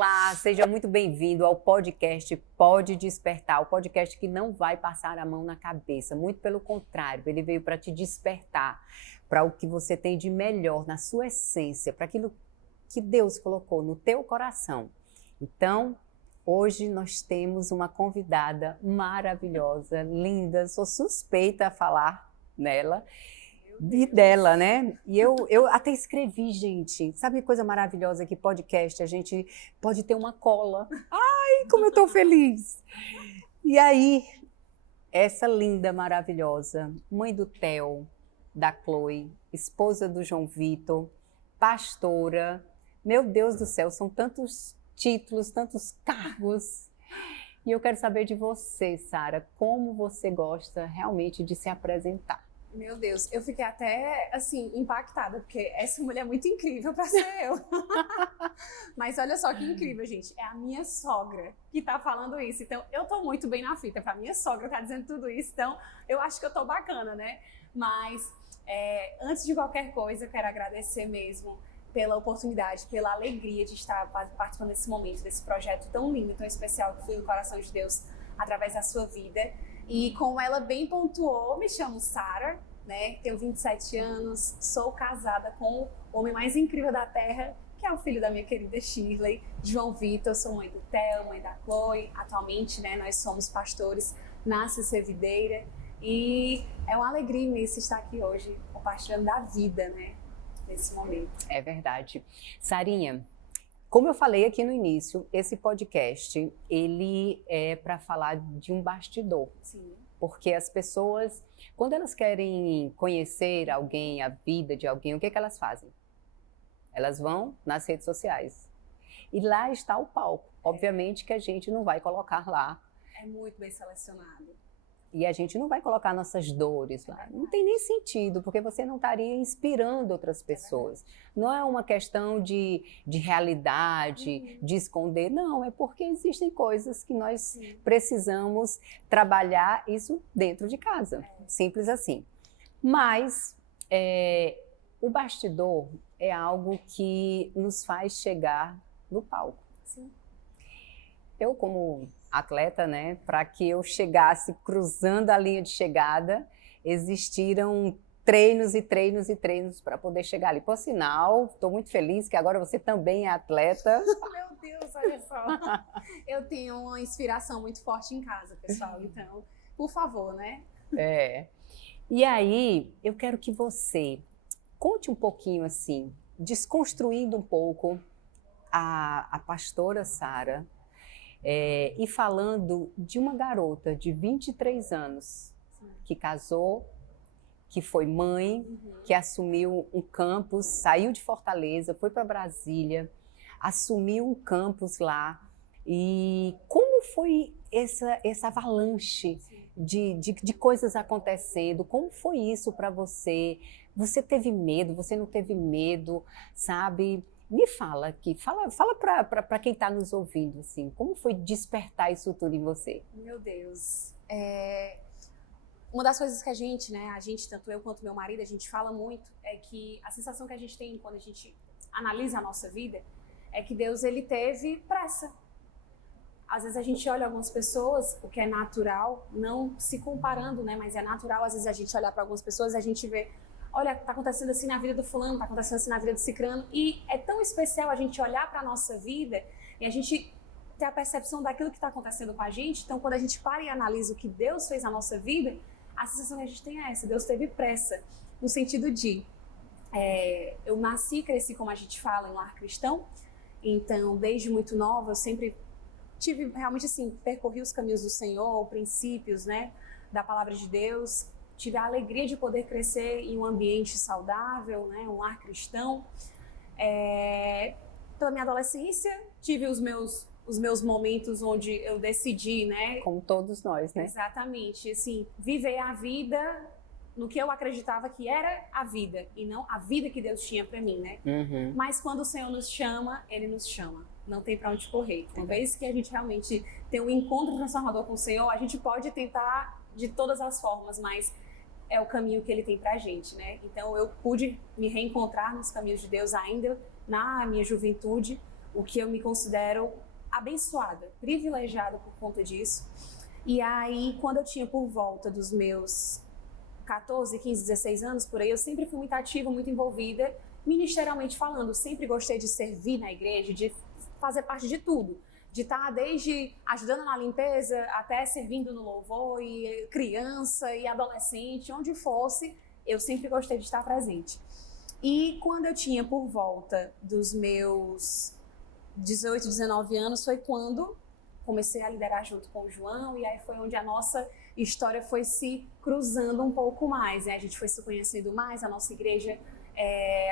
Olá, seja muito bem-vindo ao podcast Pode Despertar, o podcast que não vai passar a mão na cabeça, muito pelo contrário, ele veio para te despertar, para o que você tem de melhor na sua essência, para aquilo que Deus colocou no teu coração. Então, hoje nós temos uma convidada maravilhosa, linda, sou suspeita a falar nela, e dela, né? E eu até escrevi, gente, sabe que coisa maravilhosa que podcast, a gente pode ter uma cola. Ai, como eu tô feliz! E aí, essa linda, maravilhosa, mãe do Theo, da Chloe, esposa do João Vitor, pastora, meu Deus do céu, são tantos títulos, tantos cargos. E eu quero saber de você, Sara, como você gosta realmente de se apresentar? Meu Deus, eu fiquei até, assim, impactada, porque essa mulher é muito incrível pra ser eu. Mas olha só que incrível, gente. É a minha sogra que tá falando isso. Então, eu tô muito bem na fita. Pra minha sogra tá dizendo tudo isso. Então, eu acho que eu tô bacana, né? Mas, antes de qualquer coisa, eu quero agradecer mesmo pela oportunidade, pela alegria de estar participando desse momento, desse projeto tão lindo, tão especial que foi o Coração de Deus através da sua vida. E como ela bem pontuou, me chamo Sara, né? Tenho 27 anos, sou casada com o homem mais incrível da Terra, que é o filho da minha querida Shirley, João Vitor. Sou mãe do Theo, mãe da Chloe. Atualmente, né, nós somos pastores na CC Videira. E é uma alegria imensa estar aqui hoje, compartilhando da vida, né? Nesse momento. É verdade. Sarinha, como eu falei aqui no início, esse podcast, ele é para falar de um bastidor. Sim. Porque as pessoas, quando elas querem conhecer alguém, a vida de alguém, o que elas fazem? Elas vão nas redes sociais. E lá está o palco. Obviamente que a gente não vai colocar lá. É muito bem selecionado. E a gente não vai colocar nossas dores lá. Não tem nem sentido, porque você não estaria inspirando outras pessoas. Não é uma questão de realidade, de esconder. Não, é porque existem coisas que nós precisamos trabalhar isso dentro de casa. Simples assim. Mas o bastidor é algo que nos faz chegar no palco. Sim. Eu, como atleta, né, para que eu chegasse cruzando a linha de chegada, existiram treinos e treinos e treinos para poder chegar ali. Por sinal, estou muito feliz que agora você também é atleta. Meu Deus, olha só. Eu tenho uma inspiração muito forte em casa, pessoal. Então, por favor, né? E aí, eu quero que você conte um pouquinho assim, desconstruindo um pouco a pastora Sara, e falando de uma garota de 23 anos, que casou, que foi mãe, que assumiu um campus, saiu de Fortaleza, foi para Brasília, assumiu um campus lá. E como foi essa avalanche de coisas acontecendo? Como foi isso para você? Você teve medo? Você não teve medo? Sabe? Me fala aqui, fala para quem está nos ouvindo, assim, como foi despertar isso tudo em você? Meu Deus, uma das coisas que a gente, tanto eu quanto meu marido, a gente fala muito, é que a sensação que a gente tem quando a gente analisa a nossa vida, é que Deus, ele teve pressa. Às vezes a gente olha algumas pessoas, o que é natural, não se comparando, né, mas é natural, às vezes a gente olhar para algumas pessoas e a gente vê, olha, tá acontecendo assim na vida do fulano, tá acontecendo assim na vida do cicrano, e é tão especial a gente olhar para a nossa vida e a gente ter a percepção daquilo que está acontecendo com a gente. Então, quando a gente para e analisa o que Deus fez na nossa vida, a sensação que a gente tem é essa: Deus teve pressa, no sentido de, eu nasci e cresci, como a gente fala, em um lar cristão, então, desde muito nova, eu sempre tive, realmente assim, percorri os caminhos do Senhor, princípios, né, da palavra de Deus. Tive a alegria de poder crescer em um ambiente saudável, né, um lar cristão. Pela minha adolescência, tive os meus momentos onde eu decidi, né? Como todos nós, né? Exatamente, assim, viver a vida no que eu acreditava que era a vida, e não a vida que Deus tinha para mim, né? Mas quando o Senhor nos chama, Ele nos chama. Não tem para onde correr. Uma vez que a gente realmente tem um encontro transformador com o Senhor, a gente pode tentar de todas as formas, mas é o caminho que Ele tem pra gente, né? Então eu pude me reencontrar nos caminhos de Deus ainda na minha juventude, o que eu me considero abençoada, privilegiada por conta disso. E aí, quando eu tinha por volta dos meus 14, 15, 16 anos, por aí, eu sempre fui muito ativa, muito envolvida, ministerialmente falando. Sempre gostei de servir na igreja, de fazer parte de tudo. De estar desde ajudando na limpeza, até servindo no louvor, e criança e adolescente, onde fosse, eu sempre gostei de estar presente. E quando eu tinha por volta dos meus 18, 19 anos, foi quando comecei a liderar junto com o João, e aí foi onde a nossa história foi se cruzando um pouco mais, né? A gente foi se conhecendo mais, a nossa igreja,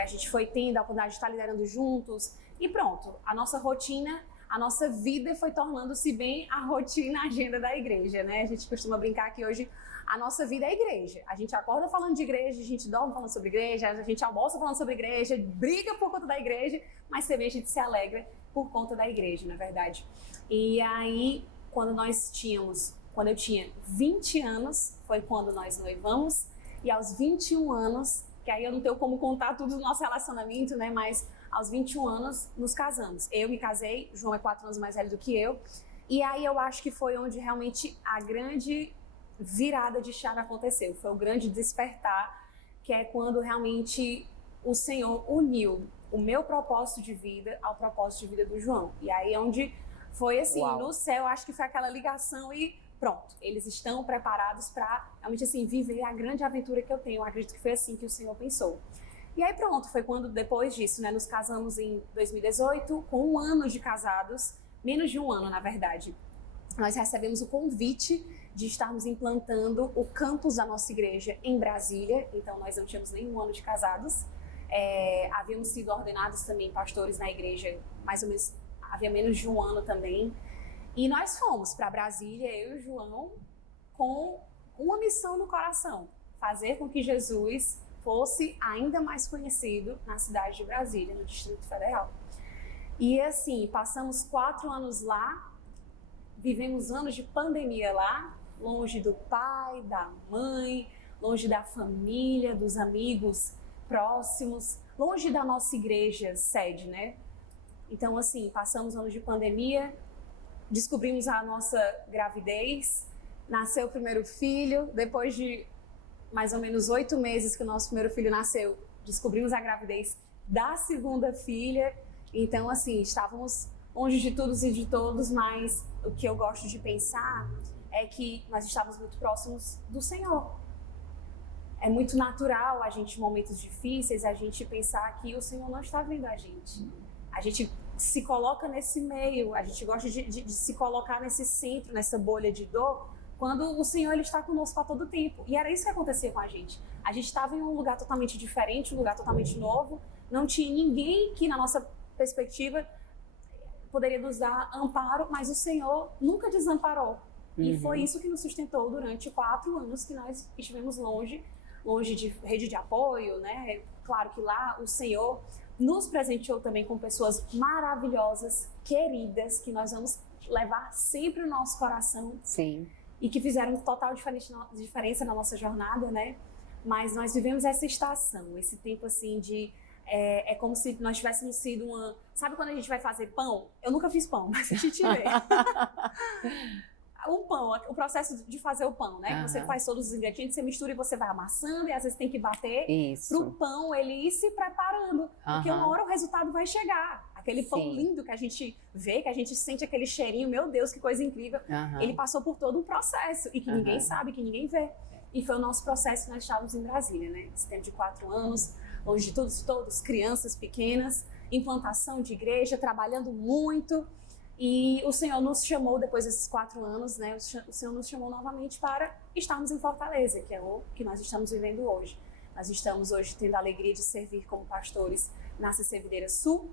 a gente foi tendo a oportunidade de estar liderando juntos, e pronto, a nossa rotina, a nossa vida foi tornando-se bem a rotina, a agenda da igreja, né? A gente costuma brincar que hoje a nossa vida é igreja. A gente acorda falando de igreja, a gente dorme falando sobre igreja, a gente almoça falando sobre igreja, briga por conta da igreja, mas também a gente se alegra por conta da igreja, na verdade. E aí, quando eu tinha 20 anos, foi quando nós noivamos, e aos 21 anos, que aí eu não tenho como contar tudo do nosso relacionamento, né, mas aos 21 anos nos casamos. Eu me casei, João é 4 anos mais velho do que eu, e aí eu acho que foi onde realmente a grande virada de chave aconteceu, foi o grande despertar, que é quando realmente o Senhor uniu o meu propósito de vida ao propósito de vida do João. E aí é onde foi assim, Uau. No céu, acho que foi aquela ligação e pronto, eles estão preparados para realmente assim viver a grande aventura que eu tenho. Eu acredito que foi assim que o Senhor pensou. E aí pronto, foi quando depois disso, né, nos casamos em 2018, com 1 ano de casados, menos de 1 ano na verdade. Nós recebemos o convite de estarmos implantando o campus da nossa igreja em Brasília, então nós não tínhamos nem 1 ano de casados. Havíamos sido ordenados também pastores na igreja, mais ou menos, havia menos de 1 ano também. E nós fomos para Brasília, eu e o João, com uma missão no coração: fazer com que Jesus fosse ainda mais conhecido na cidade de Brasília, no Distrito Federal. E assim, passamos 4 anos lá, vivemos anos de pandemia lá, longe do pai, da mãe, longe da família, dos amigos próximos, longe da nossa igreja sede, né? Então, assim, passamos anos de pandemia, descobrimos a nossa gravidez, nasceu o primeiro filho, depois de mais ou menos 8 meses que o nosso primeiro filho nasceu, descobrimos a gravidez da segunda filha. Então, assim, estávamos longe de todos e de todos, mas o que eu gosto de pensar é que nós estávamos muito próximos do Senhor. É muito natural a gente, em momentos difíceis, a gente pensar que o Senhor não está vendo a gente. A gente se coloca nesse meio, a gente gosta de se colocar nesse centro, nessa bolha de dor, quando o Senhor ele está conosco a todo tempo. E era isso que acontecia com a gente. A gente estava em um lugar totalmente diferente, um lugar totalmente novo, não tinha ninguém que, na nossa perspectiva, poderia nos dar amparo, mas o Senhor nunca desamparou. E foi isso que nos sustentou durante 4 anos que nós estivemos longe de rede de apoio, né? Claro que lá o Senhor nos presenteou também com pessoas maravilhosas, queridas, que nós vamos levar sempre no nosso coração. Sim. E que fizeram total diferença na nossa jornada, né? Mas nós vivemos essa estação, esse tempo assim de... É como se nós tivéssemos sido uma... Sabe quando a gente vai fazer pão? Eu nunca fiz pão, mas a gente vê. O pão, o processo de fazer o pão, né? Você faz todos os ingredientes, você mistura e você vai amassando, e às vezes tem que bater para o pão ele ir se preparando, porque uma hora o resultado vai chegar. Aquele pão lindo que a gente vê, que a gente sente aquele cheirinho, meu Deus, que coisa incrível. Ele passou por todo um processo e que ninguém sabe, que ninguém vê. E foi o nosso processo que nós estávamos em Brasília, né? Esse tempo de 4 anos, longe de todos, crianças pequenas, implantação de igreja, trabalhando muito. E o Senhor nos chamou, depois desses 4 anos, né? O Senhor nos chamou novamente para estarmos em Fortaleza, que é o que nós estamos vivendo hoje. Nós estamos hoje tendo a alegria de servir como pastores na CC Videira Sul.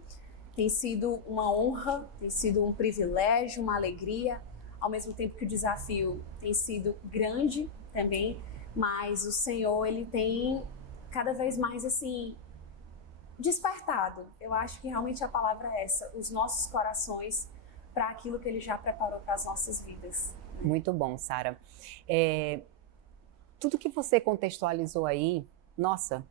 Tem sido uma honra, tem sido um privilégio, uma alegria, ao mesmo tempo que o desafio tem sido grande também, mas o Senhor, ele tem cada vez mais, assim, despertado. Eu acho que realmente a palavra é essa, os nossos corações para aquilo que Ele já preparou para as nossas vidas. Muito bom, Sara. Tudo que você contextualizou aí, nossa,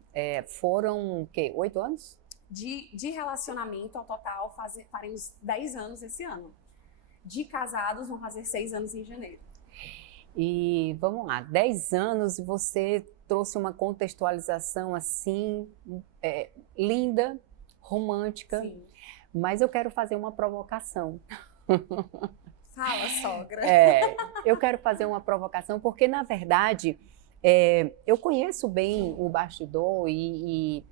foram o quê? 8 anos? De relacionamento, ao total, faremos 10 anos esse ano. De casados, vão fazer 6 anos em janeiro. E vamos lá, 10 anos e você trouxe uma contextualização assim, linda, romântica, Sim. mas eu quero fazer uma provocação. Fala, sogra. Eu quero fazer uma provocação porque, na verdade, eu conheço bem o bastidor e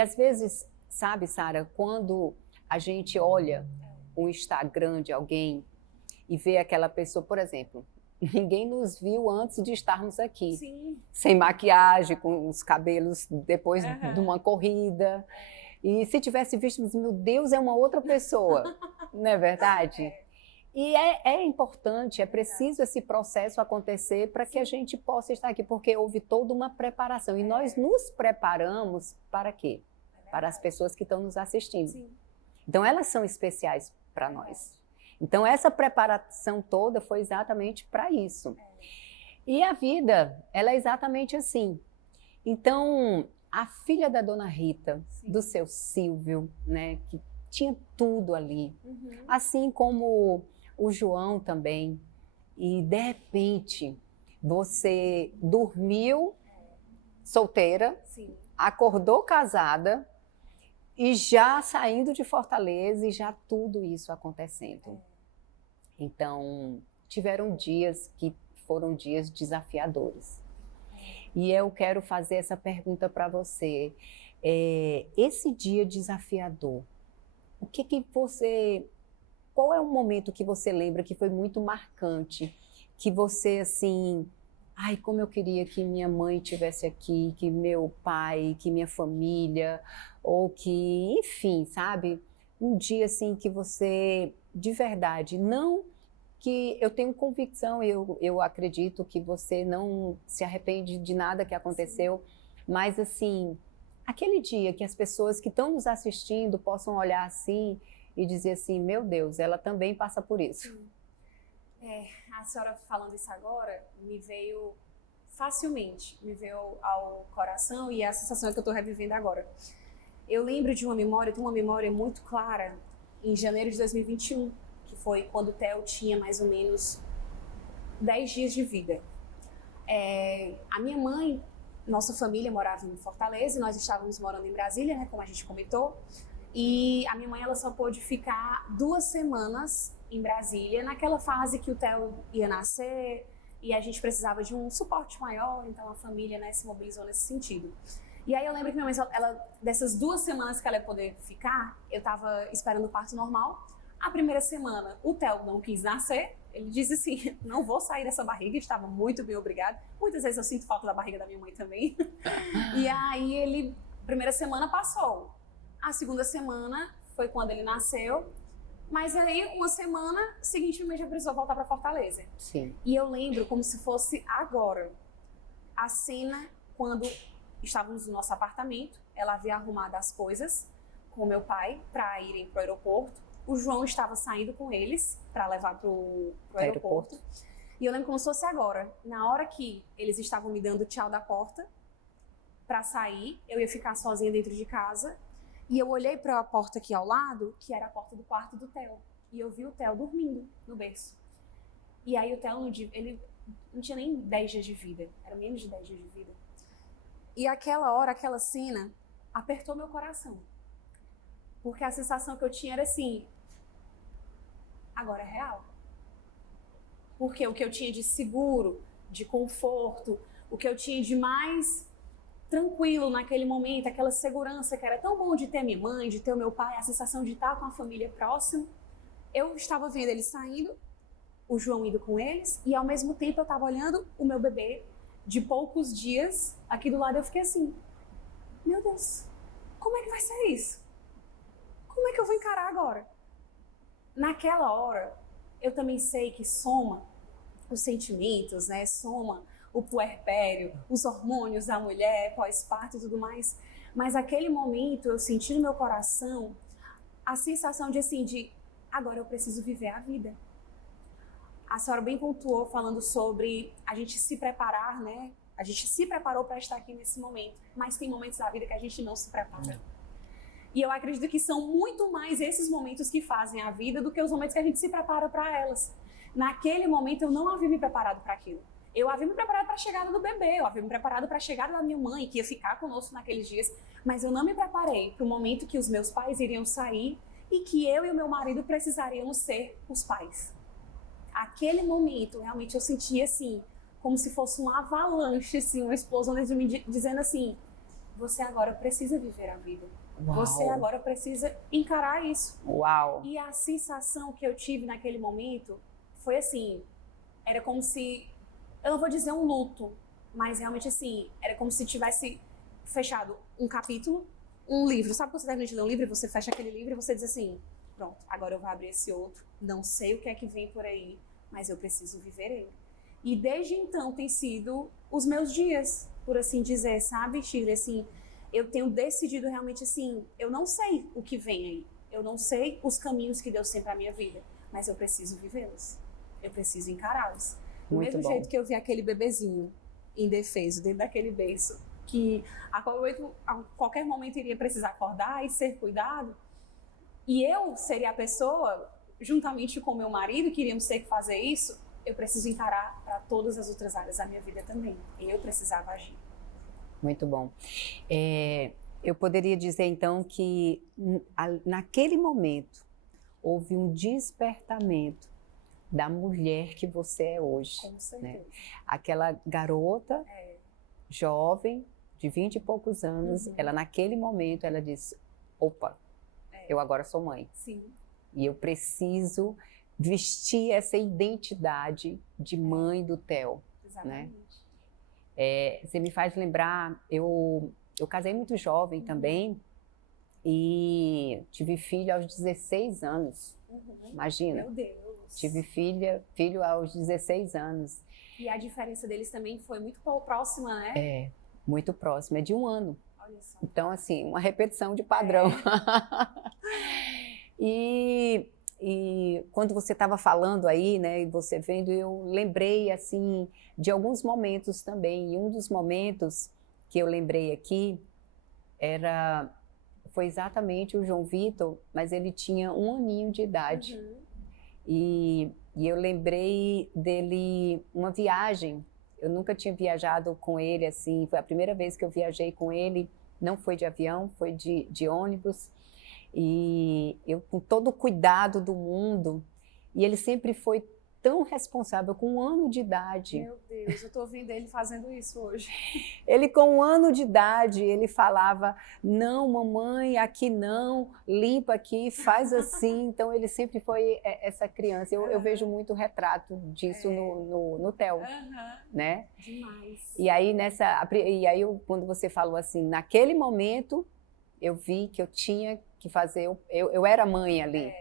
às vezes, sabe, Sara, quando a gente olha o Instagram de alguém e vê aquela pessoa, por exemplo, ninguém nos viu antes de estarmos aqui. Sim. Sem maquiagem, com os cabelos depois de uma corrida. E se tivesse visto, meu Deus, é uma outra pessoa. Não é verdade? E é importante, é preciso esse processo acontecer para que a gente possa estar aqui, porque houve toda uma preparação. E nós nos preparamos para quê? Para as pessoas que estão nos assistindo. Sim. Então, elas são especiais para nós. Então, essa preparação toda foi exatamente para isso. E a vida, ela é exatamente assim. Então, a filha da dona Rita, do seu Silvio, né, que tinha tudo ali, assim como o João também, e de repente você dormiu solteira, Sim. acordou casada e já saindo de Fortaleza e já tudo isso acontecendo. Então, tiveram dias que foram dias desafiadores. E eu quero fazer essa pergunta para você. Esse dia desafiador, o que você... Qual é o momento que você lembra que foi muito marcante? Que você, assim... Ai, como eu queria que minha mãe estivesse aqui, que meu pai, que minha família, ou que... Enfim, sabe? Um dia, assim, que você, de verdade, não... que eu tenho convicção, eu acredito que você não se arrepende de nada que aconteceu, mas assim, aquele dia que as pessoas que estão nos assistindo possam olhar assim e dizer assim, meu Deus, ela também passa por isso. A senhora falando isso agora, me veio facilmente, me veio ao coração e é a sensação que eu estou revivendo agora. Eu lembro de uma memória, eu tenho uma memória muito clara, em janeiro de 2021, que foi quando o Theo tinha mais ou menos 10 dias de vida. A minha mãe, nossa família morava em Fortaleza e nós estávamos morando em Brasília, né, como a gente comentou. E a minha mãe ela só pôde ficar 2 semanas em Brasília, naquela fase que o Theo ia nascer e a gente precisava de um suporte maior, então a família, né, se mobilizou nesse sentido. E aí eu lembro que minha mãe, dessas 2 semanas que ela ia poder ficar, eu estava esperando o parto normal. A primeira semana, o Theo não quis nascer. Ele disse assim, não vou sair dessa barriga, estava muito bem, obrigado. Muitas vezes eu sinto falta da barriga da minha mãe também. E aí a primeira semana passou. A segunda semana foi quando ele nasceu. Mas aí, uma semana, seguintemente, já precisou voltar para Fortaleza. Sim. E eu lembro como se fosse agora. A cena quando estávamos no nosso apartamento, ela havia arrumado as coisas com meu pai para irem para o aeroporto. O João estava saindo com eles para levar para o aeroporto. E eu lembro como se fosse agora. Na hora que eles estavam me dando tchau da porta para sair, eu ia ficar sozinha dentro de casa. E eu olhei para a porta aqui ao lado, que era a porta do quarto do Theo. E eu vi o Theo dormindo no berço. E aí o Theo, ele não tinha nem 10 dias de vida. Era menos de 10 dias de vida. E aquela hora, aquela cena, apertou meu coração. Porque a sensação que eu tinha era assim, agora é real. Porque o que eu tinha de seguro, de conforto, o que eu tinha de mais tranquilo naquele momento, aquela segurança que era tão bom de ter minha mãe, de ter o meu pai, a sensação de estar com a família próxima, eu estava vendo eles saindo, o João indo com eles, e ao mesmo tempo eu estava olhando o meu bebê de poucos dias aqui do lado. Eu fiquei assim, meu Deus, como é que vai ser isso? Como é que eu vou encarar agora? Naquela hora, eu também sei que soma os sentimentos, né? Soma o puerpério, os hormônios da mulher, pós-parto e tudo mais. Mas aquele momento, eu senti no meu coração a sensação de assim, agora eu preciso viver a vida. A senhora bem pontuou falando sobre a gente se preparar, né? A gente se preparou para estar aqui nesse momento, mas tem momentos da vida que a gente não se prepara. E eu acredito que são muito mais esses momentos que fazem a vida do que os momentos que a gente se prepara para elas. Naquele momento eu não havia me preparado para aquilo. Eu havia me preparado para a chegada do bebê, eu havia me preparado para a chegada da minha mãe, que ia ficar conosco naqueles dias, mas eu não me preparei para o momento que os meus pais iriam sair e que eu e o meu marido precisaríamos ser os pais. Aquele momento, realmente, eu sentia assim, como se fosse uma avalanche, assim, uma explosão dentro de mim, dizendo assim, você agora precisa viver a vida. Uau. Você agora precisa encarar isso. Uau! E a sensação que eu tive naquele momento foi assim, era como se, eu não vou dizer um luto, mas realmente assim, era como se tivesse fechado um capítulo, um livro. Sabe quando você termina de ler um livro e você fecha aquele livro e você diz assim, pronto, agora eu vou abrir esse outro, não sei o que é que vem por aí, mas eu preciso viver ele. E desde então tem sido os meus dias, por assim dizer, sabe, Shirley? Assim, eu tenho decidido realmente assim, eu não sei o que vem aí, eu não sei os caminhos que Deus tem para a minha vida, mas eu preciso vivê-los, eu preciso encará-los. Do Muito mesmo bom. jeito que eu vi aquele bebezinho indefeso dentro daquele berço, que a qualquer momento iria precisar acordar e ser cuidado, e eu seria a pessoa, juntamente com meu marido, que iríamos ter que fazer isso, eu preciso encarar para todas as outras áreas da minha vida também. E eu precisava agir. Muito bom. Eu poderia dizer, então, que naquele momento houve um despertamento da mulher que você é hoje. Com certeza. Né? Aquela garota jovem, de 20 e poucos anos, ela naquele momento, ela disse, opa, eu agora sou mãe. Sim. E eu preciso vestir essa identidade de mãe do Theo. Exatamente. Né? Você me faz lembrar, eu casei muito jovem também e tive filho aos 16 anos. Imagina. Meu Deus. Tive filho aos 16 anos. E a diferença deles também foi muito próxima, né? Muito próxima, é de 1 ano. Olha só. Então, assim, uma repetição de padrão. E quando você estava falando aí, né, e você vendo, eu lembrei, assim, de alguns momentos também. E um dos momentos que eu lembrei aqui foi exatamente o João Vitor, mas ele tinha 1 aninho de idade. E eu lembrei dele, uma viagem. Eu nunca tinha viajado com ele, assim, foi a primeira vez que eu viajei com ele. Não foi de avião, foi de ônibus. E eu com todo o cuidado do mundo, e ele sempre foi tão responsável, com 1 ano de idade. Meu Deus, eu tô vendo ele fazendo isso hoje. Ele com 1 ano de idade, ele falava, não mamãe, aqui não, limpa aqui, faz assim. Então ele sempre foi essa criança, eu vejo muito retrato disso no Theo, né? Demais. E aí, quando você falou assim, naquele momento, eu vi que eu tinha que fazer, eu era mãe ali.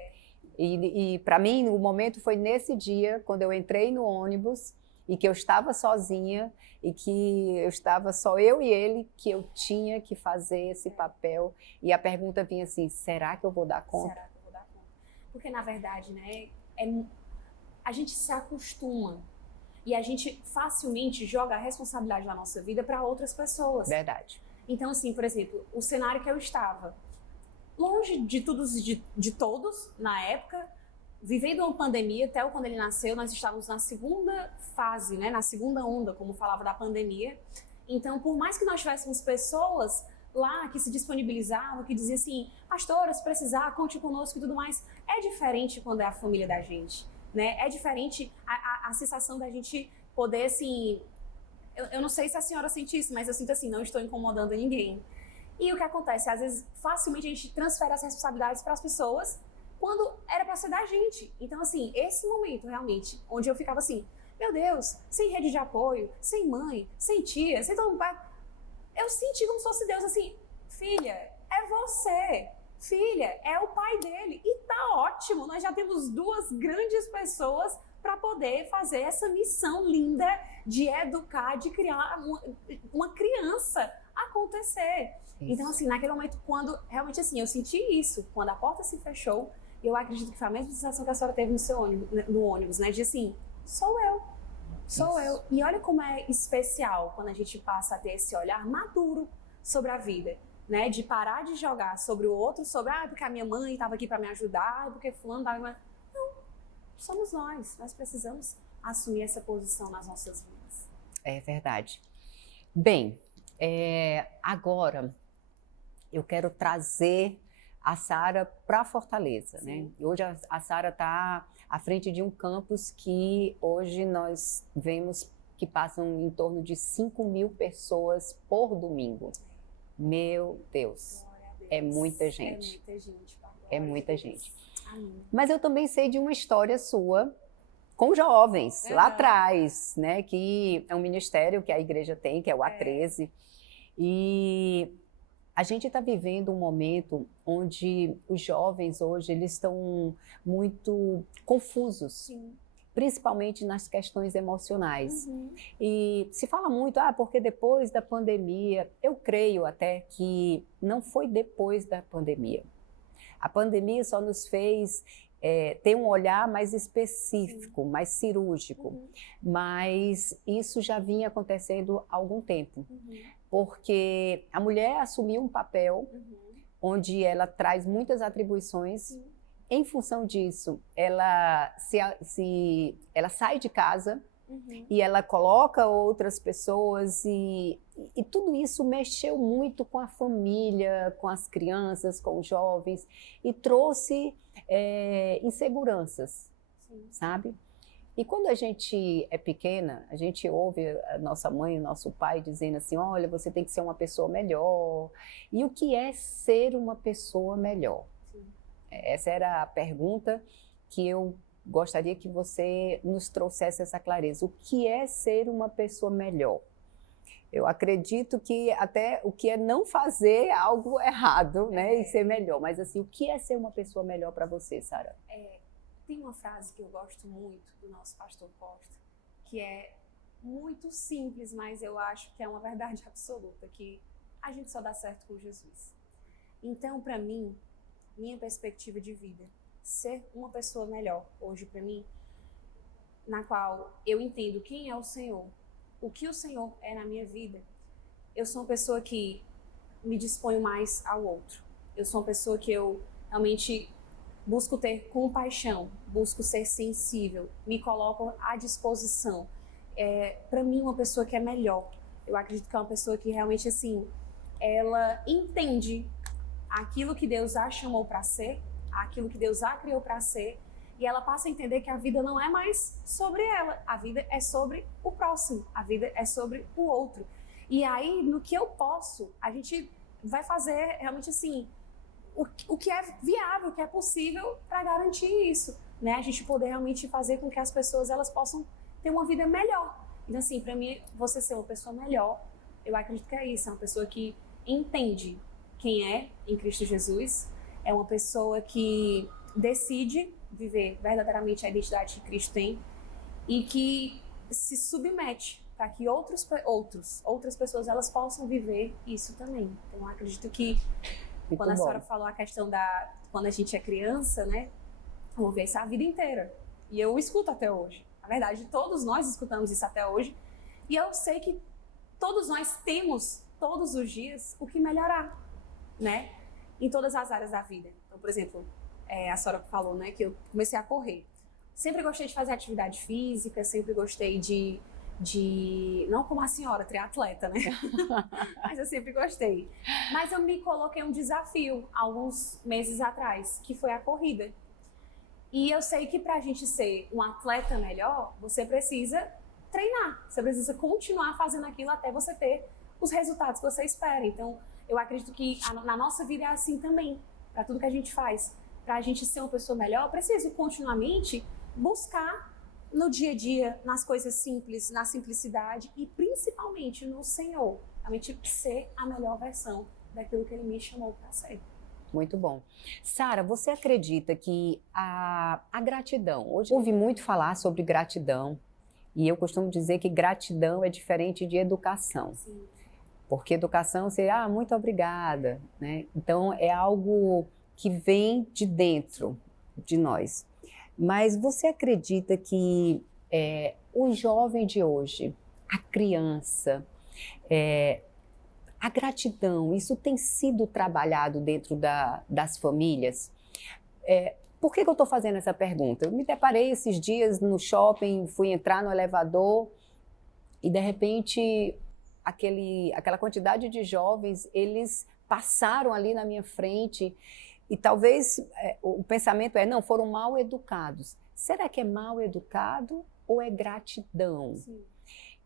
E para mim, o momento foi nesse dia, quando eu entrei no ônibus e que eu estava sozinha e que eu estava só eu e ele, que eu tinha que fazer esse papel. E a pergunta vinha assim, será que eu vou dar conta? Será que eu vou dar conta? Porque, na verdade, né, a gente se acostuma e a gente facilmente joga a responsabilidade da nossa vida para outras pessoas. Verdade. Então, assim, por exemplo, o cenário que eu estava, longe de todos, na época, vivendo uma pandemia, até quando ele nasceu, nós estávamos na segunda fase, né, na segunda onda, como falava, da pandemia. Então, por mais que nós tivéssemos pessoas lá que se disponibilizavam, que diziam assim, pastora, se precisar, conte conosco e tudo mais, é diferente quando é a família da gente, né? É diferente a sensação da gente poder, assim... Eu não sei se a senhora sente isso, mas eu sinto assim, não estou incomodando ninguém. E o que acontece? Às vezes, facilmente a gente transfere as responsabilidades para as pessoas quando era para ser da gente. Então, assim, esse momento, realmente, onde eu ficava assim, meu Deus, sem rede de apoio, sem mãe, sem tia, sem todo mundo, eu senti como se fosse Deus, assim, filha, é você. Filha, é o pai dele. E tá ótimo, nós já temos 2 grandes pessoas para poder fazer essa missão linda de educar, de criar uma criança acontecer. Isso. Então, assim, naquele momento, quando realmente, assim, eu senti isso, quando a porta se fechou, eu acredito que foi a mesma sensação que a senhora teve no ônibus, né? De assim, sou eu. E olha como é especial quando a gente passa a ter esse olhar maduro sobre a vida. né? De parar de jogar sobre o outro, sobre, porque a minha mãe estava aqui para me ajudar, porque fulano estava... Não, somos nós precisamos assumir essa posição nas nossas vidas. É verdade. Bem, agora eu quero trazer a Sara para Fortaleza, né? Hoje a Sara está à frente de um campus que hoje nós vemos que passam em torno de 5.000 pessoas por domingo. Meu Deus, é muita gente. É muita gente. É muita gente. Amém. Mas eu também sei de uma história sua com jovens, lá atrás, né? Que é um ministério que a igreja tem, que é o A13. E a gente está vivendo um momento onde os jovens hoje eles estão muito confusos. Sim. Principalmente nas questões emocionais. E se fala muito, porque depois da pandemia, eu creio até que não foi depois da pandemia. A pandemia só nos fez ter um olhar mais específico, mais cirúrgico, mas isso já vinha acontecendo há algum tempo, porque a mulher assumiu um papel onde ela traz muitas atribuições. Em função disso, ela sai de casa e ela coloca outras pessoas e tudo isso mexeu muito com a família, com as crianças, com os jovens e trouxe inseguranças, sabe? E quando a gente é pequena, a gente ouve a nossa mãe, o nosso pai dizendo assim, olha, você tem que ser uma pessoa melhor. E o que é ser uma pessoa melhor? Essa era a pergunta que eu gostaria que você nos trouxesse essa clareza. O que é ser uma pessoa melhor? Eu acredito que até o que é não fazer algo errado, né, e ser melhor. Mas assim, o que é ser uma pessoa melhor para você, Sara? Tem uma frase que eu gosto muito do nosso pastor Costa, que é muito simples, mas eu acho que é uma verdade absoluta, que a gente só dá certo com Jesus. Então, para mim, minha perspectiva de vida, ser uma pessoa melhor hoje para mim, na qual eu entendo quem é o Senhor, o que o Senhor é na minha vida. Eu sou uma pessoa que me disponho mais ao outro. Eu sou uma pessoa que eu realmente busco ter compaixão, busco ser sensível, me coloco à disposição. Para mim, uma pessoa que é melhor, eu acredito que é uma pessoa que realmente, assim, ela entende aquilo que Deus a chamou para ser, aquilo que Deus a criou para ser, e ela passa a entender que a vida não é mais sobre ela, a vida é sobre o próximo, a vida é sobre o outro. E aí, no que eu posso, a gente vai fazer realmente assim, o que é viável, o que é possível para garantir isso, né? A gente poder realmente fazer com que as pessoas elas possam ter uma vida melhor. Então, assim, para mim, você ser uma pessoa melhor, eu acredito que é isso, é uma pessoa que entende quem é em Cristo Jesus, é uma pessoa que decide viver verdadeiramente a identidade que Cristo tem e que se submete para que outras pessoas elas possam viver isso também. Então, eu acredito que quando a senhora falou a questão quando a gente é criança, né, vamos ver isso a vida inteira. E eu escuto até hoje. Na verdade, todos nós escutamos isso até hoje. E eu sei que todos nós temos, todos os dias, o que melhorar, né? Em todas as áreas da vida. Então, por exemplo, a senhora falou, né, que eu comecei a correr. Sempre gostei de fazer atividade física, sempre gostei de não como a senhora, triatleta, né? Mas eu sempre gostei. Mas eu me coloquei um desafio alguns meses atrás, que foi a corrida. E eu sei que para a gente ser um atleta melhor, você precisa treinar. Você precisa continuar fazendo aquilo até você ter os resultados que você espera. Então, eu acredito que na nossa vida é assim também. Para tudo que a gente faz. Para a gente ser uma pessoa melhor, eu preciso continuamente buscar no dia a dia, nas coisas simples, na simplicidade e principalmente no Senhor. Realmente ser a melhor versão daquilo que Ele me chamou para ser. Muito bom. Sara, você acredita que a gratidão, hoje eu ouvi muito falar sobre gratidão e eu costumo dizer que gratidão é diferente de educação. Sim. Porque educação seria, muito obrigada, né? Então é algo que vem de dentro de nós. Mas você acredita que o jovem de hoje, a criança, A gratidão, isso tem sido trabalhado dentro das famílias? Por que eu estou fazendo essa pergunta? Eu me deparei esses dias no shopping, fui entrar no elevador e, de repente, aquela quantidade de jovens, eles passaram ali na minha frente e talvez o pensamento não, foram mal educados. Será que é mal educado ou é gratidão? Sim.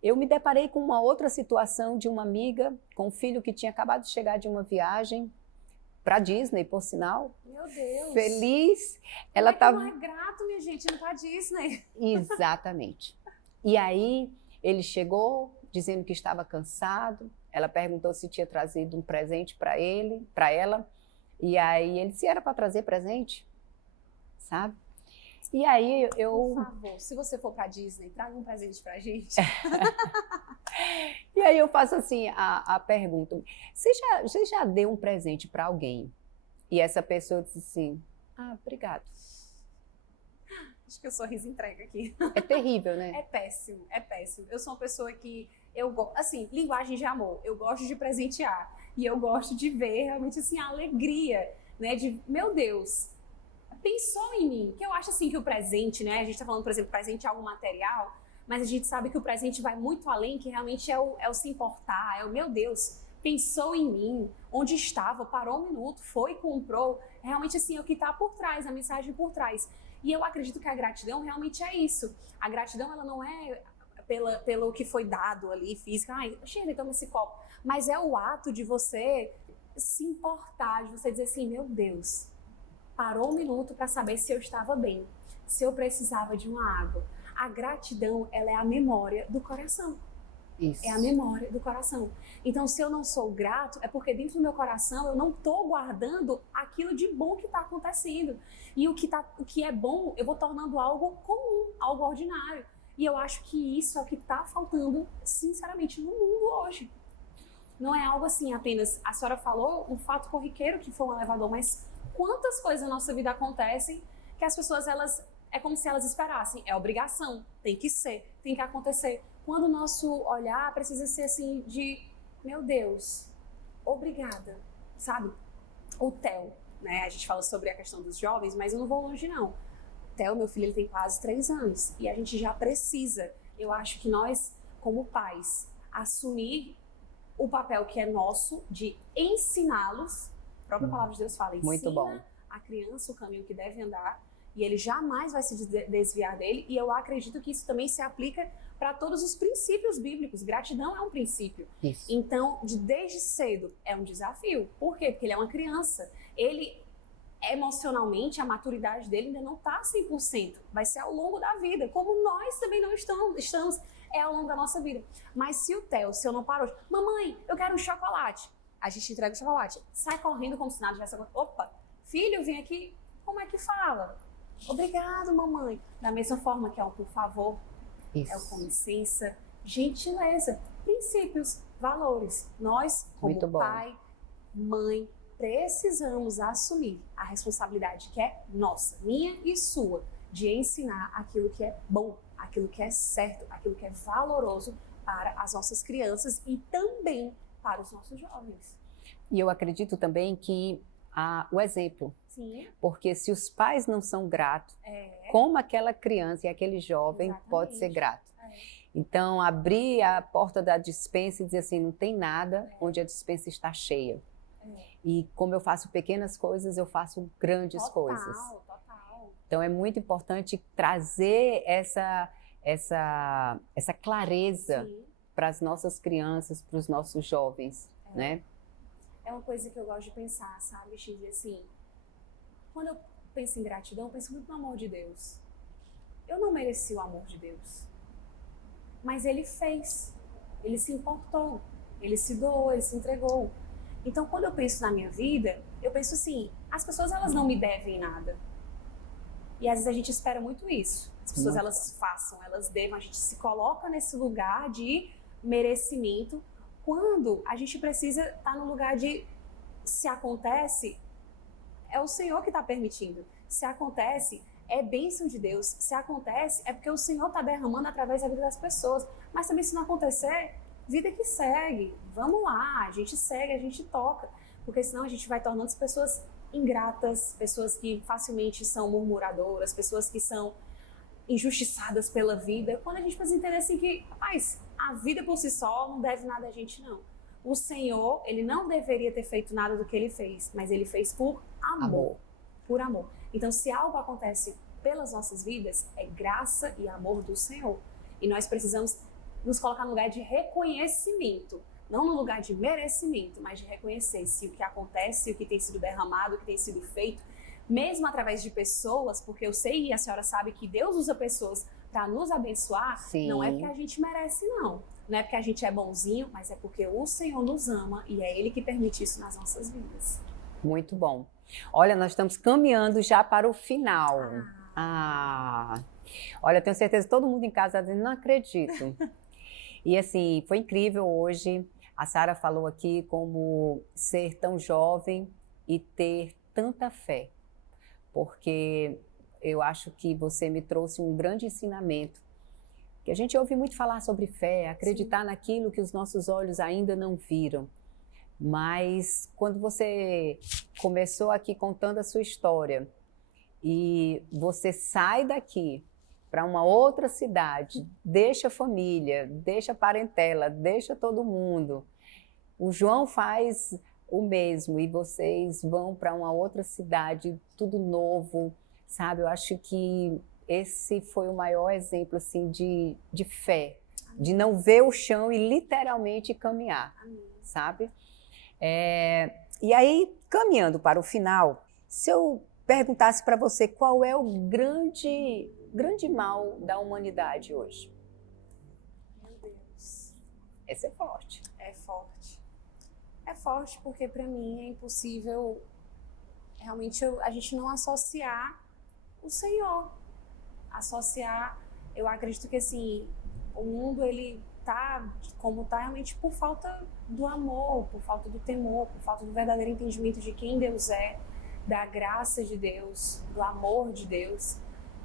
Eu me deparei com uma outra situação de uma amiga com um filho que tinha acabado de chegar de uma viagem para Disney, por sinal. Meu Deus. Feliz. Ela tava... não é grato, minha gente, não para Disney. Exatamente. E aí ele chegou dizendo que estava cansado. Ela perguntou se tinha trazido um presente para ela. E aí ele disse, era para trazer presente, sabe? E aí Por favor, se você for para Disney, traga um presente pra gente. E aí eu faço assim a pergunta, você já deu um presente para alguém e essa pessoa disse assim, obrigado. Acho que o sorriso entrega aqui. É terrível, né? É péssimo, é péssimo. Eu sou uma pessoa que assim, linguagem de amor, eu gosto de presentear e eu gosto de ver realmente assim a alegria, né, de, meu Deus, pensou em mim, que eu acho assim que o presente, né, a gente tá falando, por exemplo, presente é algo material, mas a gente sabe que o presente vai muito além, que realmente é o se importar, é o meu Deus, pensou em mim, onde estava, parou um minuto, foi, comprou, realmente assim, é o que tá por trás, a mensagem por trás. E eu acredito que a gratidão realmente é isso. A gratidão, ela não é pelo que foi dado ali, física, Shirley, toma esse copo, mas é o ato de você se importar, de você dizer assim, meu Deus, parou um minuto para saber se eu estava bem, se eu precisava de uma água. A gratidão, ela é a memória do coração. Isso. É a memória do coração. Então, se eu não sou grato, é porque dentro do meu coração eu não estou guardando aquilo de bom que está acontecendo. E o que é bom, eu vou tornando algo comum, algo ordinário. E eu acho que isso é o que está faltando, sinceramente, no mundo hoje. Não é algo assim apenas, a senhora falou um fato corriqueiro que foi um elevador, mas quantas coisas na nossa vida acontecem que as pessoas, é como se elas esperassem, é obrigação, tem que ser, tem que acontecer. Quando o nosso olhar precisa ser assim de, meu Deus, obrigada, sabe? O Theo, né, a gente fala sobre a questão dos jovens, mas eu não vou longe não. O Theo, meu filho, ele tem quase 3 anos e a gente já precisa, eu acho que nós, como pais, assumir o papel que é nosso de ensiná-los. A própria palavra de Deus fala, ensina a criança o caminho que deve andar e ele jamais vai se desviar dele. E eu acredito que isso também se aplica para todos os princípios bíblicos. Gratidão é um princípio. Isso. Então, desde cedo, é um desafio. Por quê? Porque ele é uma criança. Ele, emocionalmente, a maturidade dele ainda não está 100%. Vai ser ao longo da vida, como nós também não estamos ao longo da nossa vida. Mas se o Theo, se eu não paro hoje, mamãe, eu quero um chocolate. A gente entrega o chocolate, sai correndo como se nada tivesse acontecido. Opa, filho, vem aqui. Como é que fala? Obrigado, mamãe. Da mesma forma que é um por favor, Isso. é o com licença, gentileza, princípios, valores. Nós, como pai, mãe, precisamos assumir a responsabilidade que é nossa, minha e sua, de ensinar aquilo que é bom, aquilo que é certo, aquilo que é valoroso para as nossas crianças e também para os nossos jovens. E eu acredito também que o exemplo. Sim. Porque se os pais não são gratos, como aquela criança e aquele jovem pode ser grato? Então, abrir a porta da despensa e dizer assim, não tem nada onde a despensa está cheia. E como eu faço pequenas coisas, eu faço grandes coisas. Total. Então, é muito importante trazer essa clareza para as nossas crianças, para os nossos jovens, né? É uma coisa que eu gosto de pensar, sabe, Xi? Assim, quando eu penso em gratidão, eu penso muito no amor de Deus. Eu não mereci o amor de Deus, mas Ele fez, Ele se importou, Ele se doou, Ele se entregou. Então, quando eu penso na minha vida, eu penso assim, as pessoas, elas não me devem nada. E às vezes a gente espera muito isso. As pessoas, elas façam, elas devam, a gente se coloca nesse lugar de merecimento, quando a gente precisa estar no lugar de, se acontece, é o Senhor que está permitindo. Se acontece, é bênção de Deus. Se acontece, é porque o Senhor está derramando através da vida das pessoas. Mas também, se não acontecer, vida que segue, vamos lá, a gente segue, a gente toca, porque senão a gente vai tornando as pessoas ingratas, pessoas que facilmente são murmuradoras, pessoas que são injustiçadas pela vida, quando a gente precisa entender assim que, rapaz, a vida por si só não deve nada a gente não. O Senhor, ele não deveria ter feito nada do que ele fez, mas ele fez por amor. Por amor. Então, se algo acontece pelas nossas vidas, é graça e amor do Senhor. E nós precisamos nos colocar no lugar de reconhecimento, não no lugar de merecimento, mas de reconhecer se o que acontece, o que tem sido derramado, o que tem sido feito, mesmo através de pessoas, porque eu sei e a senhora sabe que Deus usa pessoas para nos abençoar, Sim. Não é porque a gente merece, não. Não é porque a gente é bonzinho, mas é porque o Senhor nos ama e é Ele que permite isso nas nossas vidas. Muito bom. Olha, nós estamos caminhando já para o final. Olha, tenho certeza que todo mundo em casa está dizendo, não acredito. E assim, foi incrível hoje. A Sara falou aqui como ser tão jovem e ter tanta fé. Porque eu acho que você me trouxe um grande ensinamento. Que a gente ouve muito falar sobre fé, acreditar Sim. naquilo que os nossos olhos ainda não viram. Mas quando você começou aqui contando a sua história e você sai daqui para uma outra cidade, deixa a família, deixa a parentela, deixa todo mundo. O João faz o mesmo e vocês vão para uma outra cidade, tudo novo, sabe? Eu acho que esse foi o maior exemplo assim, de fé, Amém. De não ver o chão e literalmente caminhar, Amém. Sabe? E aí, caminhando para o final, se eu perguntasse para você qual é o grande mal da humanidade hoje? Meu Deus. Esse é forte. É forte. É forte porque para mim é impossível realmente a gente não associar o Senhor. Associar, eu acredito que assim, o mundo ele tá como tá realmente por falta do amor, por falta do temor, por falta do verdadeiro entendimento de quem Deus é, da graça de Deus, do amor de Deus.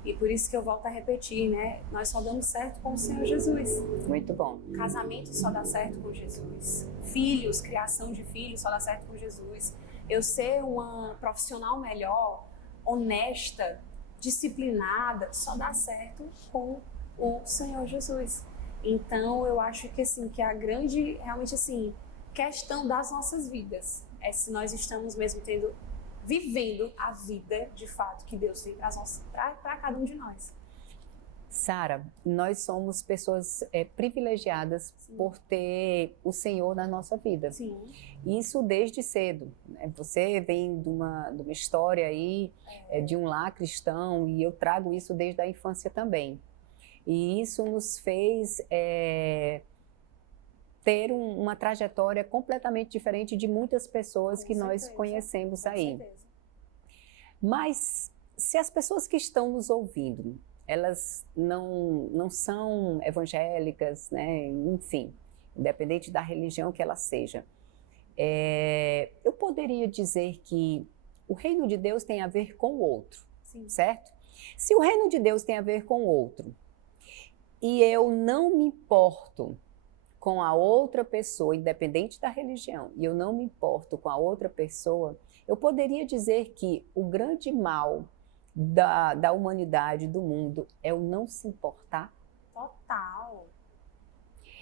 E por isso que eu volto a repetir, né? Nós só damos certo com o Senhor Jesus. Muito bom. Casamento só dá certo com Jesus. Filhos, criação de filhos só dá certo com Jesus. Eu ser uma profissional melhor, honesta, disciplinada, só dá certo com o Senhor Jesus. Então, eu acho que assim, que a grande, realmente assim, questão das nossas vidas é se nós estamos mesmo vivendo a vida de fato que Deus tem para cada um de nós. Sara, nós somos pessoas privilegiadas Sim. por ter o Senhor na nossa vida. Sim. Isso desde cedo. Né? Você vem de uma história aí, de um lar cristão, e eu trago isso desde a infância também. E isso nos fez ter uma trajetória completamente diferente de muitas pessoas que nós conhecemos aí. Com certeza. Mas se as pessoas que estão nos ouvindo, elas não são evangélicas, né? Enfim, independente da religião que ela seja, eu poderia dizer que o reino de Deus tem a ver com o outro, Sim. certo? Se o reino de Deus tem a ver com o outro, e eu não me importo com a outra pessoa, independente da religião, e eu não me importo com a outra pessoa, eu poderia dizer que o grande mal da humanidade, do mundo, é o não se importar? Total.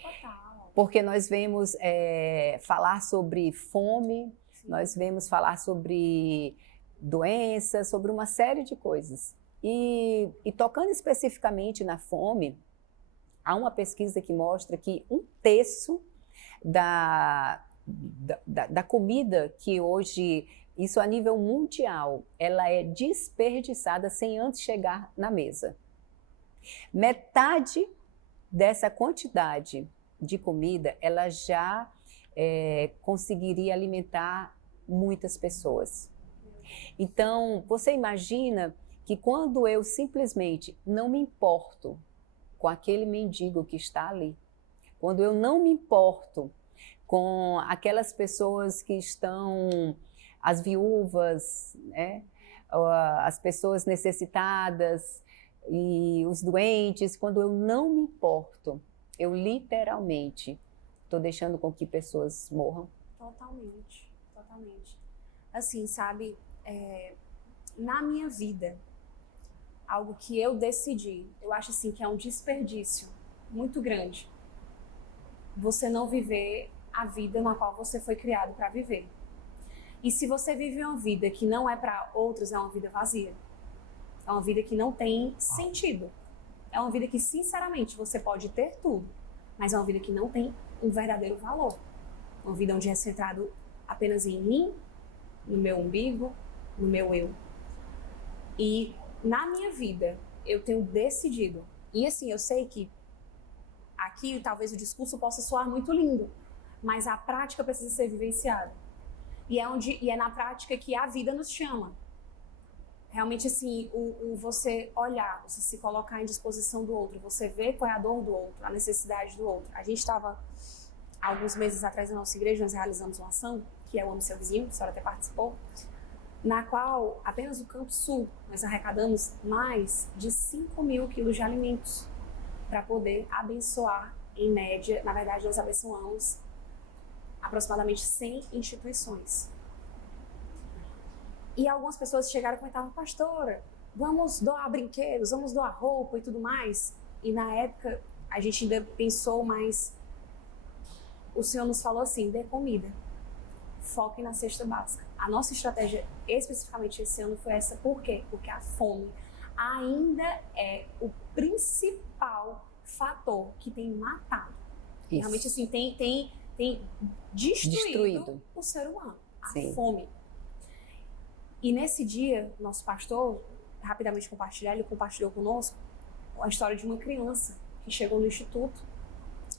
Total. Porque nós vemos falar sobre fome, Sim. nós vemos falar sobre doenças, sobre uma série de coisas. E tocando especificamente na fome, há uma pesquisa que mostra que 1/3 da comida que hoje, isso a nível mundial, ela é desperdiçada sem antes chegar na mesa. Metade dessa quantidade de comida, ela já conseguiria alimentar muitas pessoas. Então, você imagina que quando eu simplesmente não me importo com aquele mendigo que está ali, quando eu não me importo com aquelas pessoas que estão, as viúvas, né? As pessoas necessitadas e os doentes, quando eu não me importo, eu literalmente estou deixando com que pessoas morram? Totalmente, totalmente. Assim, sabe, na minha vida, algo que eu decidi, eu acho assim que é um desperdício muito grande, você não viver a vida na qual você foi criado para viver. E se você vive uma vida que não é para outros, é uma vida vazia. É uma vida que não tem sentido. É uma vida que, sinceramente, você pode ter tudo, mas é uma vida que não tem um verdadeiro valor. Uma vida onde é centrado apenas em mim, no meu umbigo, no meu eu. E na minha vida, eu tenho decidido, e assim, eu sei que aqui talvez o discurso possa soar muito lindo, mas a prática precisa ser vivenciada. E é na prática que a vida nos chama. Realmente, assim, você olhar, você se colocar em disposição do outro, você ver qual é a dor do outro, a necessidade do outro. A gente estava, alguns meses atrás, na nossa igreja, nós realizamos uma ação, que é o Ame Seu Vizinho, a senhora até participou, na qual, apenas no Campo Sul, nós arrecadamos mais de 5 mil quilos de alimentos para poder abençoar, em média, na verdade, nós abençoamos aproximadamente 100 instituições. E algumas pessoas chegaram e comentavam, pastora, vamos doar brinquedos, vamos doar roupa e tudo mais. E na época, a gente ainda pensou, mas o Senhor nos falou assim, dê comida, foque na cesta básica. A nossa estratégia, especificamente esse ano, foi essa. Por quê? Porque a fome ainda é o principal fator que tem matado. Isso. Realmente, assim, tem destruído o ser humano, a fome. E nesse dia, nosso pastor, rapidamente ele compartilhou conosco a história de uma criança que chegou no instituto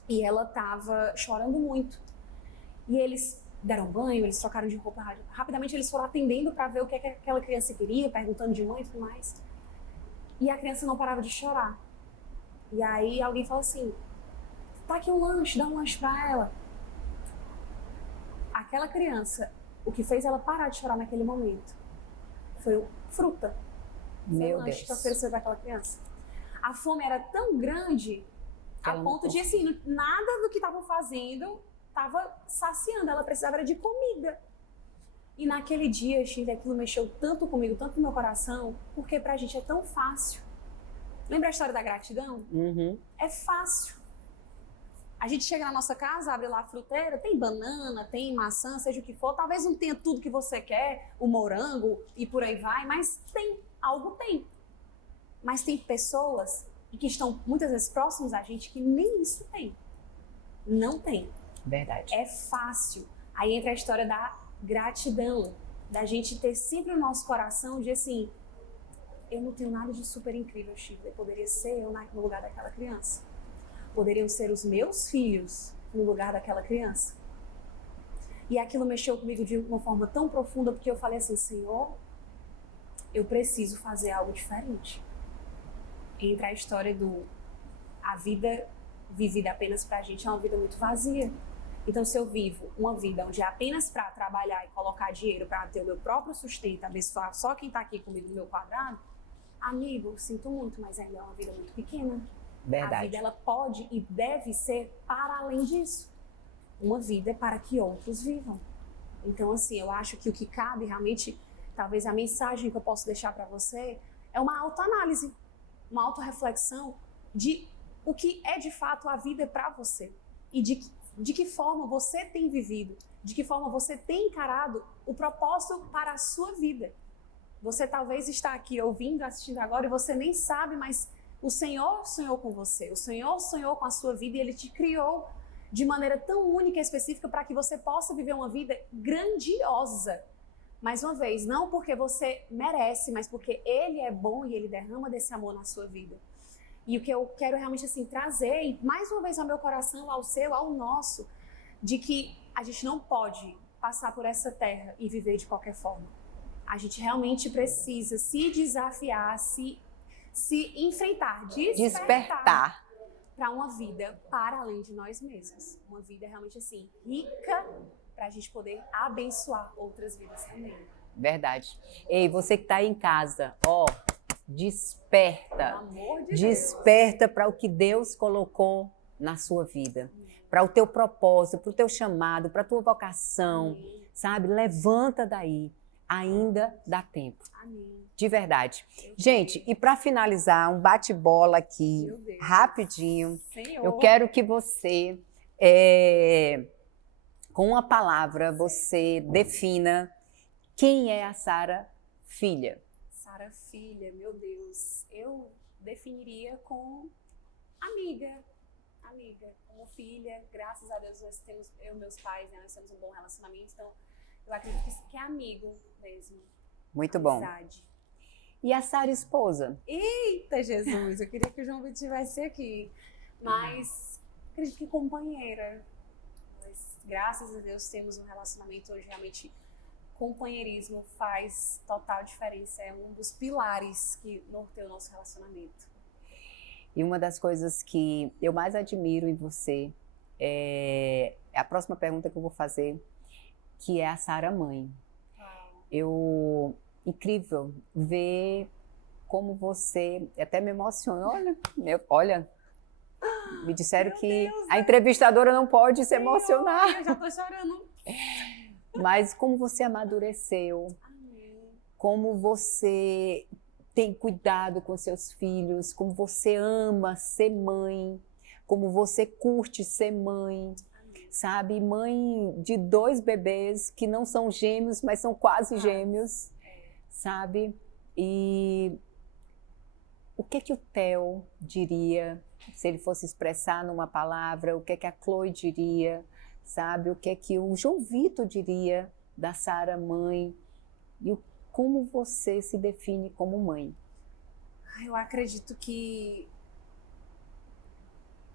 e ela estava chorando muito. E eles deram banho, eles trocaram de roupa, rapidamente eles foram atendendo para ver o que aquela criança queria, perguntando de mãe e tudo mais. E a criança não parava de chorar. E aí alguém falou assim, tá aqui um lanche, dá um lanche para ela. Aquela criança, o que fez ela parar de chorar naquele momento foi fruta. Foi um lanche que ofereceu para aquela criança. A fome era tão grande a ponto de, assim, nada do que estavam fazendo estava saciando. Ela precisava de comida. E naquele dia, Shirley, aquilo mexeu tanto comigo, tanto no meu coração, porque pra gente é tão fácil. Lembra a história da gratidão? Uhum. É fácil. A gente chega na nossa casa, abre lá a fruteira, tem banana, tem maçã, seja o que for. Talvez não tenha tudo que você quer, o morango e por aí vai, mas tem, algo tem. Mas tem pessoas que estão muitas vezes próximos a gente que nem isso tem. Não tem. Verdade. É fácil. Aí entra a história da gratidão, da gente ter sempre no nosso coração de assim, eu não tenho nada de super incrível, Shirley, poderia ser eu no lugar daquela criança. Poderiam ser os meus filhos no lugar daquela criança. E aquilo mexeu comigo de uma forma tão profunda, porque eu falei assim, Senhor, eu preciso fazer algo diferente. Entra a história a vida vivida apenas pra gente é uma vida muito vazia. Então, se eu vivo uma vida onde é apenas para trabalhar e colocar dinheiro para ter o meu próprio sustento, abençoar só quem está aqui comigo no meu quadrado, amigo, sinto muito, mas ainda é uma vida muito pequena. Verdade. A vida ela pode e deve ser para além disso. Uma vida para que outros vivam. Então, assim, eu acho que o que cabe realmente, talvez a mensagem que eu posso deixar para você é uma autoanálise, uma autorreflexão de o que é de fato a vida para você e de que forma você tem vivido, de que forma você tem encarado o propósito para a sua vida. Você talvez está aqui ouvindo, assistindo agora e você nem sabe, mas o Senhor sonhou com você, o Senhor sonhou com a sua vida e Ele te criou de maneira tão única e específica para que você possa viver uma vida grandiosa. Mais uma vez, não porque você merece, mas porque Ele é bom e Ele derrama desse amor na sua vida. E o que eu quero realmente assim trazer, e mais uma vez ao meu coração, ao seu, ao nosso, de que a gente não pode passar por essa terra e viver de qualquer forma. A gente realmente precisa se desafiar, se enfrentar, despertar para uma vida para além de nós mesmos. Uma vida realmente assim, rica, para a gente poder abençoar outras vidas também. Verdade. Ei, você que está aí em casa, ó, desperta. Pelo amor de desperta para o que Deus colocou na sua vida. para o teu propósito, para o teu chamado, para a tua vocação, Amém. sabe? Levanta daí, ainda dá tempo, Amém. de verdade. Gente, e para finalizar, um bate-bola aqui, Meu Deus. rapidinho, Senhor. eu quero que você, com uma palavra, você defina quem é a Sara filha. Sara filha, meu Deus. Eu definiria com amiga. Amiga, como filha. Graças a Deus nós temos, eu e meus pais, né, nós temos um bom relacionamento. Então, eu acredito que é amigo mesmo. Muito bom. Amizade. E a Sara esposa? Eita, Jesus, eu queria que o João Vitor estivesse aqui. Mas acredito que companheira. Mas, graças a Deus temos um relacionamento onde realmente companheirismo faz total diferença. É um dos pilares que norteiam o nosso relacionamento. E uma das coisas que eu mais admiro em você é a próxima pergunta que eu vou fazer, que é a Sara mãe. Incrível ver como você, até me emociona, olha, me disseram que a entrevistadora não pode se emocionar. Eu já tô chorando. Mas como você amadureceu, como você tem cuidado com seus filhos, como você ama ser mãe, como você curte ser mãe, sabe? Mãe de 2 bebês que não são gêmeos, mas são quase gêmeos, sabe? E o que o Theo diria se ele fosse expressar numa palavra? O que a Chloe diria, sabe? O que o João Vitor diria da Sara mãe? E como você se define como mãe? Eu acredito que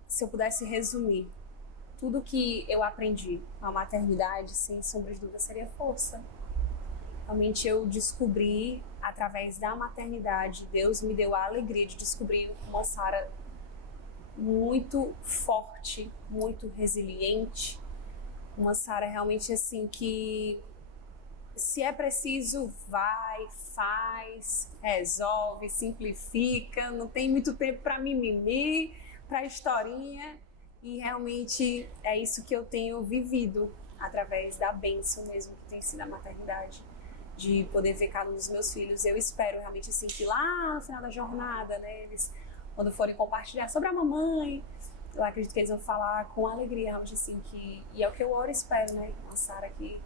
se eu pudesse resumir tudo que eu aprendi com a maternidade, sem sombra de dúvida, seria força. Realmente eu descobri, através da maternidade, Deus me deu a alegria de descobrir uma Sara muito forte, muito resiliente, uma Sara realmente assim que, se é preciso, vai, faz, resolve, simplifica, não tem muito tempo para mimimi, para historinha, e realmente é isso que eu tenho vivido através da bênção mesmo que tem sido a maternidade, de poder ver cada um dos meus filhos. Eu espero realmente assim que lá no final da jornada, né, eles, quando forem compartilhar sobre a mamãe, eu acredito que eles vão falar com alegria, realmente assim, e é o que eu oro e espero, né, uma Sara que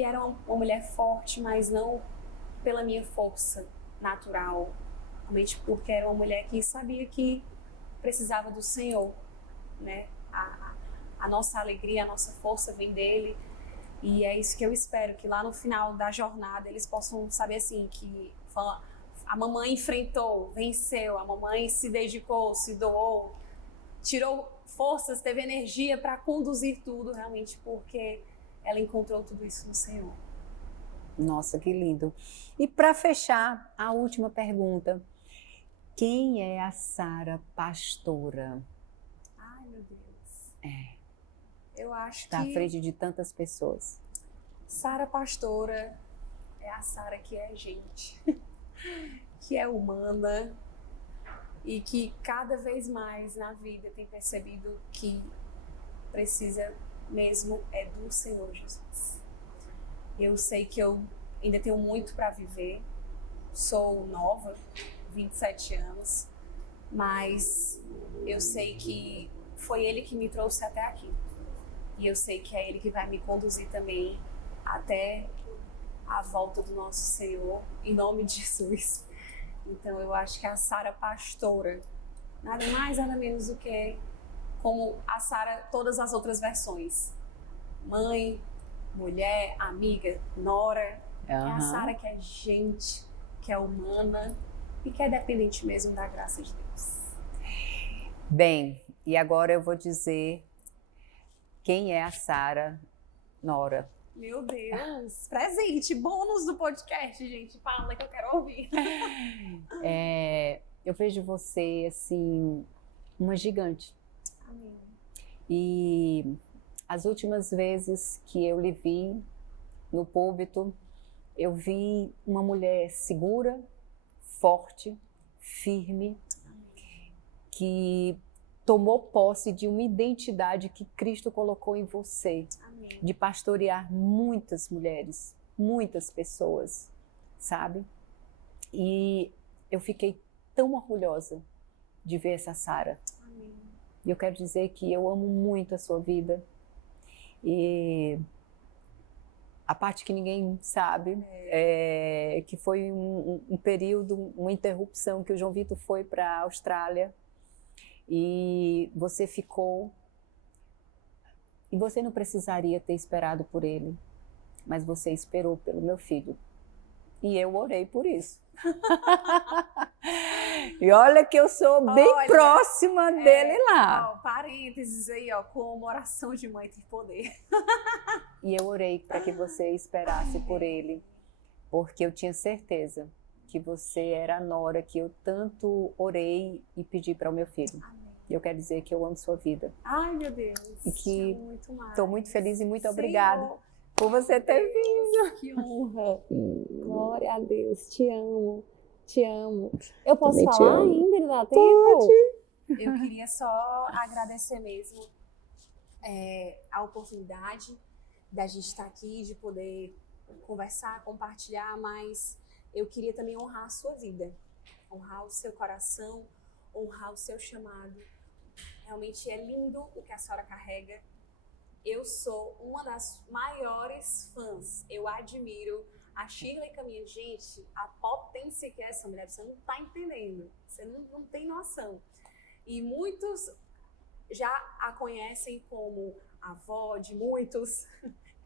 era uma mulher forte, mas não pela minha força natural, realmente porque era uma mulher que sabia que precisava do Senhor, né? A nossa alegria, a nossa força vem dele, e é isso que eu espero, que lá no final da jornada eles possam saber assim, que a mamãe enfrentou, venceu, a mamãe se dedicou, se doou, tirou forças, teve energia para conduzir tudo, realmente, porque ela encontrou tudo isso no Senhor. Nossa, que lindo. E para fechar, a última pergunta. Quem é a Sara pastora? Ai, meu Deus. Eu acho que... Está à frente de tantas pessoas. Sara pastora é a Sara que é gente, que é humana e que cada vez mais na vida tem percebido que precisa mesmo é do Senhor Jesus. Eu sei que eu ainda tenho muito para viver, sou nova, 27 anos, mas eu sei que foi Ele que me trouxe até aqui. E eu sei que é Ele que vai me conduzir também até a volta do nosso Senhor, em nome de Jesus. Então eu acho que a Sara pastora, nada mais, nada menos do que como a Sara, todas as outras versões. Mãe, mulher, amiga, nora. É a Sara que é gente, que é humana e que é dependente mesmo da graça de Deus. Bem, e agora eu vou dizer quem é a Sara nora. Meu Deus, presente, bônus do podcast, gente. Fala que eu quero ouvir. Eu vejo você, assim, uma gigante. Amém. E as últimas vezes que eu lhe vi no púlpito, eu vi uma mulher segura, forte, firme, que tomou posse de uma identidade que Cristo colocou em você, Amém. de pastorear muitas mulheres, muitas pessoas, sabe? E eu fiquei tão orgulhosa de ver essa Sara. Amém. E eu quero dizer que eu amo muito a sua vida. E a parte que ninguém sabe é que foi um período, uma interrupção que o João Vitor foi para a Austrália e você ficou. E você não precisaria ter esperado por ele, mas você esperou pelo meu filho. E eu orei por isso. E olha que eu sou bem próxima dele lá. Ó, parênteses aí, ó, como oração de mãe tem poder. E eu orei para que você esperasse por ele, porque eu tinha certeza que você era a nora que eu tanto orei e pedi para o meu filho. Amém. E eu quero dizer que eu amo sua vida. Ai, meu Deus. E que estou muito feliz e muito Senhor, obrigada por você ter vindo. que honra. Glória a Deus, te amo, te amo. Eu posso Também te falar amo. ainda? Dá tempo? Eu queria só agradecer mesmo a oportunidade da gente estar aqui, de poder conversar, compartilhar, mas eu queria também honrar a sua vida, honrar o seu coração, honrar o seu chamado. Realmente é lindo o que a senhora carrega. Eu sou uma das maiores fãs, eu admiro a Shirley Caminha. Gente, a potência que é essa mulher, você não está entendendo, você não tem noção. E muitos já a conhecem como avó de muitos,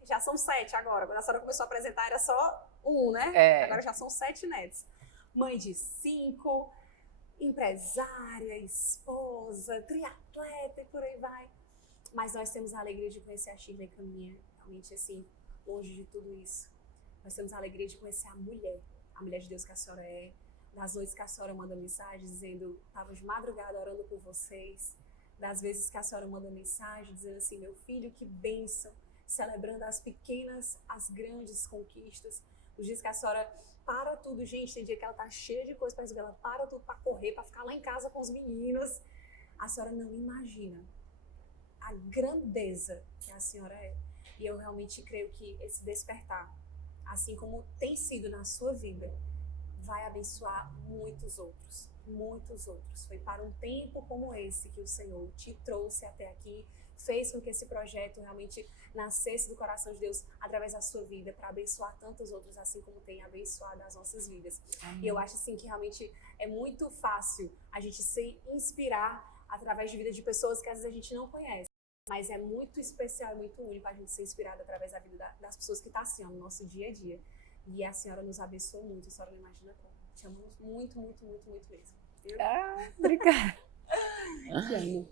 já são 7 agora. Quando a senhora começou a apresentar era só 1, né? Agora já são 7 netos. Mãe de 5, empresária, esposa, triatleta e por aí vai. Mas nós temos a alegria de conhecer a Shirley Caminha, realmente assim, longe de tudo isso. Nós temos a alegria de conhecer a mulher de Deus que a senhora é. Das noites que a senhora manda mensagem dizendo, estava de madrugada orando por vocês. Das vezes que a senhora manda mensagem dizendo assim, meu filho, que bênção, celebrando as pequenas, as grandes conquistas. Os dias que a senhora para tudo, gente, tem dia que ela tá cheia de coisa para resolver, ela para tudo para correr, para ficar lá em casa com os meninos. A senhora não imagina a grandeza que a senhora é. E eu realmente creio que esse despertar, assim como tem sido na sua vida, vai abençoar muitos outros, muitos outros. Foi para um tempo como esse que o Senhor te trouxe até aqui, fez com que esse projeto realmente nascesse do coração de Deus através da sua vida, para abençoar tantos outros, assim como tem abençoado as nossas vidas. Amém. E eu acho assim que realmente é muito fácil a gente se inspirar através de vida de pessoas que às vezes a gente não conhece. Mas é muito especial, muito único a gente ser inspirado através da vida das pessoas que estão assim, ó, no nosso dia a dia. E a senhora nos abençoou muito, a senhora não imagina como. Te amamos muito, muito, muito, muito mesmo. Obrigada. Te amo.